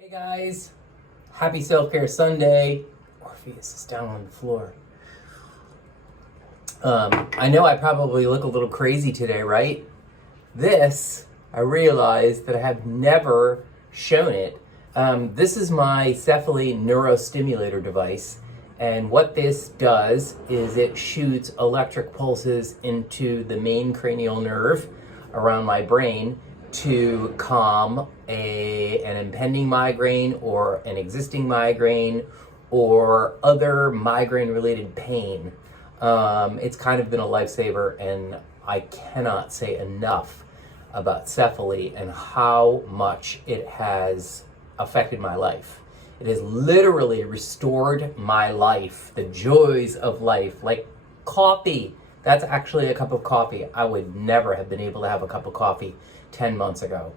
Hey guys, happy Self-Care Sunday. Orpheus is down on the floor. I know I probably look a little crazy today, right? This, I realized that I have never shown it. This is my Cephalate neurostimulator device, and what this does is it shoots electric pulses into the main cranial nerve around my brain to calm an impending migraine or an existing migraine or other migraine-related pain. It's kind of been a lifesaver, and I cannot say enough about Cephalate and how much it has affected my life. It has literally restored my life, the joys of life, like coffee. That's actually a cup of coffee. I would never have been able to have a cup of coffee 10 months ago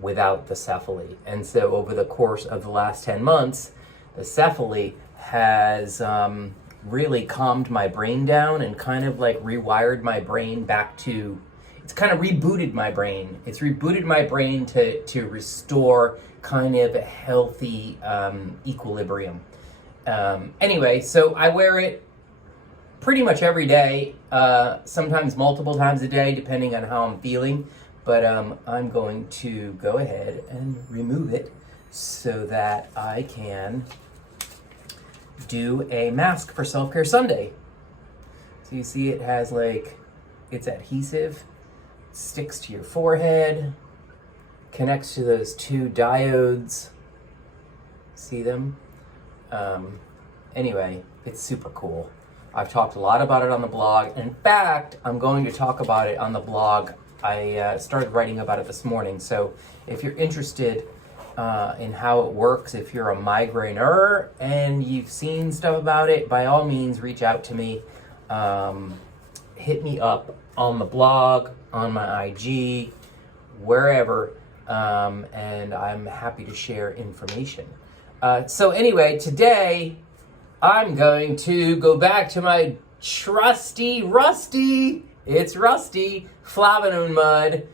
without the Cephalate. And so over the course of the last 10 months, the Cephalate has really calmed my brain down and kind of like rewired my brain back to, it's kind of rebooted my brain. It's rebooted my brain to restore kind of a healthy equilibrium. Anyway, so I wear it pretty much every day, sometimes multiple times a day, depending on how I'm feeling. But I'm going to go ahead and remove it so that I can do a mask for Self-Care Sunday. So you see it has it's adhesive, sticks to your forehead, connects to those two diodes. See them? Anyway, it's super cool. I've talked a lot about it on the blog. In fact, I'm going to talk about it on the blog. I started writing about it this morning. So if you're interested in how it works, if you're a migraineur and you've seen stuff about it, by all means, reach out to me. Hit me up on the blog, on my IG, wherever, and I'm happy to share information. So anyway, today I'm going to go back to my trusty, rusty Flavanone Mud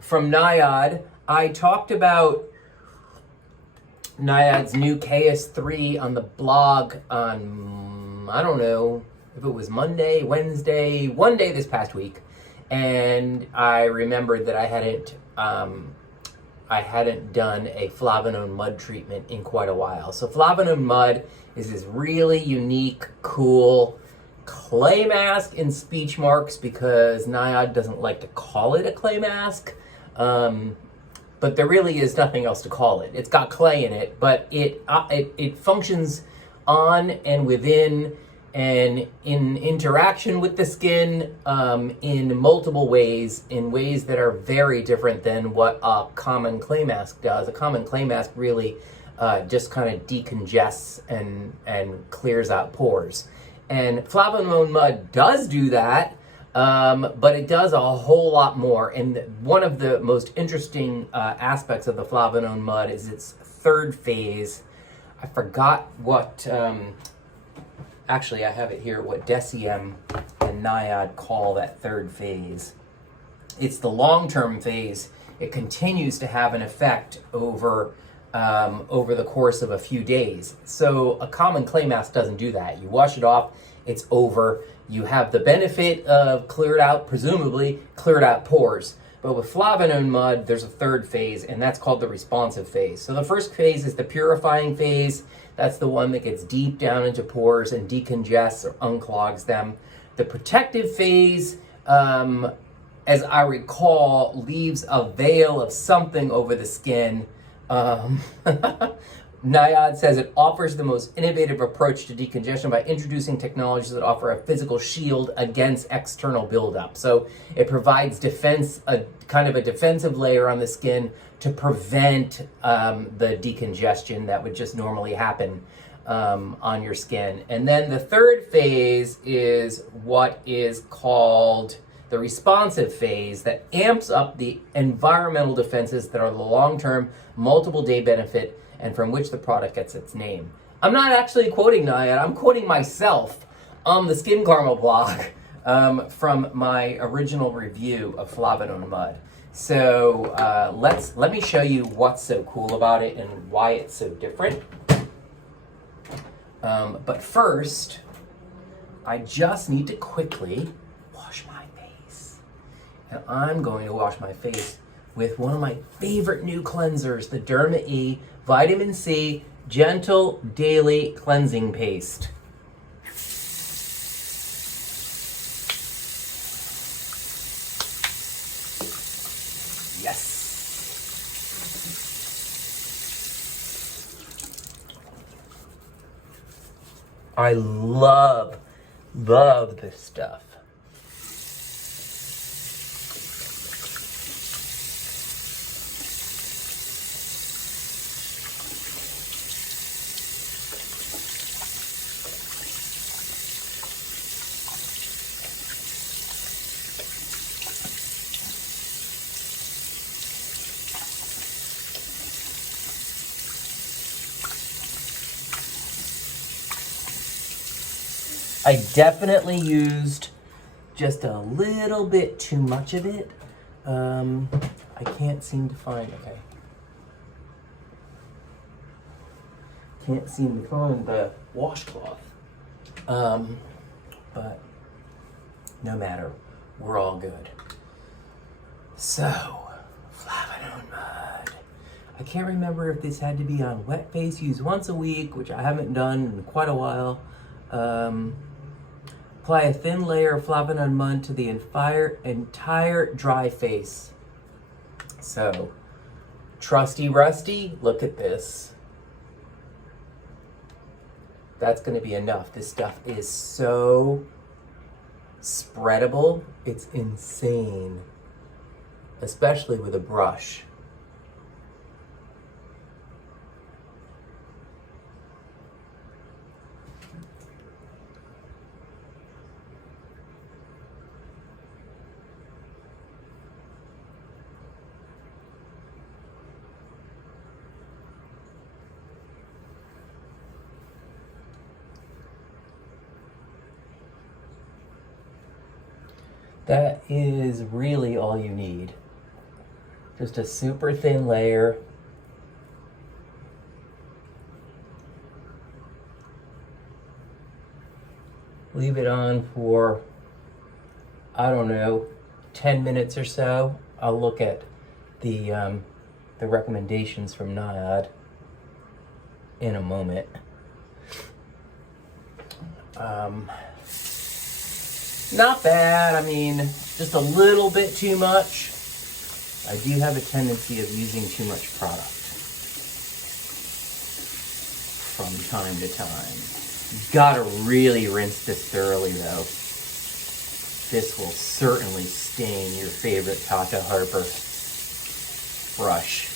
from NIOD. I talked about NIOD's new KS3 on the blog on, I don't know if it was Monday, Wednesday, one day this past week. And I remembered that I hadn't done a Flavanone Mud treatment in quite a while. So Flavanone Mud is this really unique, cool clay mask in speech marks because NIOD doesn't like to call it a clay mask. But there really is nothing else to call it. It's got clay in it, but it functions on and within and in interaction with the skin in multiple ways, in ways that are very different than what a common clay mask does. A common clay mask really just kind of decongests and clears out pores. And Flavanone Mud does do that, but it does a whole lot more. And one of the most interesting aspects of the Flavanone Mud is its third phase. I forgot what, actually I have it here, what Deciem and NIOD call that third phase. It's the long-term phase. It continues to have an effect over the course of a few days. So a common clay mask doesn't do that. You wash it off, it's over. You have the benefit of presumably cleared out pores. But with Flavanone Mud, there's a third phase, and that's called the responsive phase. So the first phase is the purifying phase. That's the one that gets deep down into pores and decongests or unclogs them. The protective phase, as I recall, leaves a veil of something over the skin. NIOD says it offers the most innovative approach to decongestion by introducing technologies that offer a physical shield against external buildup. So it provides defense, a kind of a defensive layer on the skin to prevent the decongestion that would just normally happen on your skin. And then the third phase is what is called the responsive phase that amps up the environmental defenses that are the long-term, multiple-day benefit and from which the product gets its name. I'm not actually quoting NIOD, I'm quoting myself on the SKINCARMA blog from my original review of Flavanone Mud. So let me show you what's so cool about it and why it's so different. But first, I just need to quickly wash my face. And I'm going to wash my face with one of my favorite new cleansers, the Dermal Vitamin C Gentle Daily Cleansing Paste. Yes. I love this stuff. I definitely used just a little bit too much of it. I can't seem to find, okay. Can't seem to find the washcloth. But no matter, we're all good. So, Flavanone Mud. I can't remember if this had to be on wet face, used once a week, which I haven't done in quite a while. Apply a thin layer of Flavanone Mud to the entire dry face. So, trusty Rusty, look at this. That's going to be enough. This stuff is so spreadable. It's insane, especially with a brush. That is really all you need. Just a super thin layer. Leave it on for, I don't know, 10 minutes or so. I'll look at the recommendations from NIOD in a moment. Not bad. I mean, just a little bit too much. I do have a tendency of using too much product from time to time. You've got to really rinse this thoroughly, though. This will certainly stain your favorite Tata Harper brush.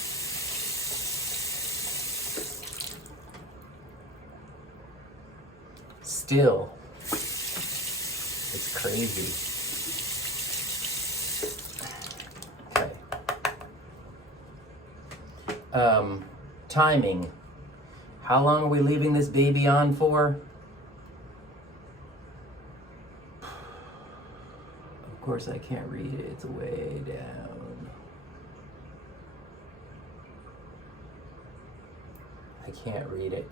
Still, it's crazy. Okay. Timing. How long are we leaving this baby on for? Of course I can't read it. It's way down. I can't read it.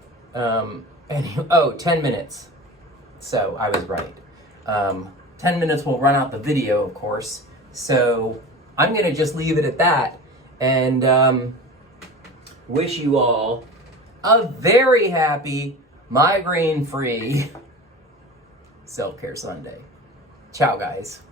Anyway, oh, 10 minutes. So I was right. 10 minutes will run out the video, of course. So I'm going to just leave it at that and wish you all a very happy, migraine-free Self-Care Sunday. Ciao, guys.